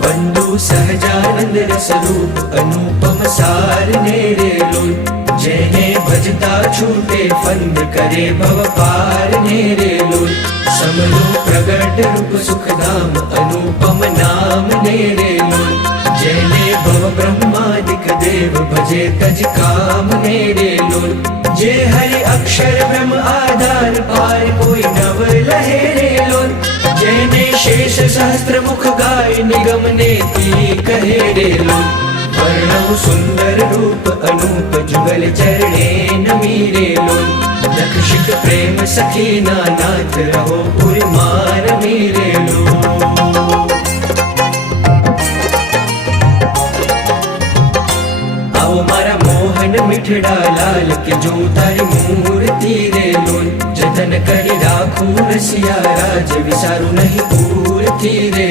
વંદુ સહજાનંદ રસરૂપ અનુપમ સાર ને રે લોલ જેને ભજતા છૂટે ફંદ કરે ભવ પાર ને રે લોલ સમલો પ્રગટ રૂપ સુખધામ અનુપમ નામ ને રે લોલ જેને ભવ બ્રહ્માદિક દેવ ભજે તજ કામ ને રે લોલ જે હરિ અક્ષર બ્રહ્મ આધાર પાર કોઈ નવ લહે રે લોલ જેને શેષ સહસ્ત્ર મુખ ગાય નિગમ ને તી કહે રે લોલ વર્ણવ સુંદર રૂપ અનુપ જુગલ ચરણે નમી રે લોલ દક્ષિક પ્રેમ સખી ના નાથ રહો પુરમાર મી રે લોલ આવો મારા મોહન મીઠડા લાલ કે જો તારી મૂર્તિ રે લોલ रसिया राज विचारू नाही पूर रे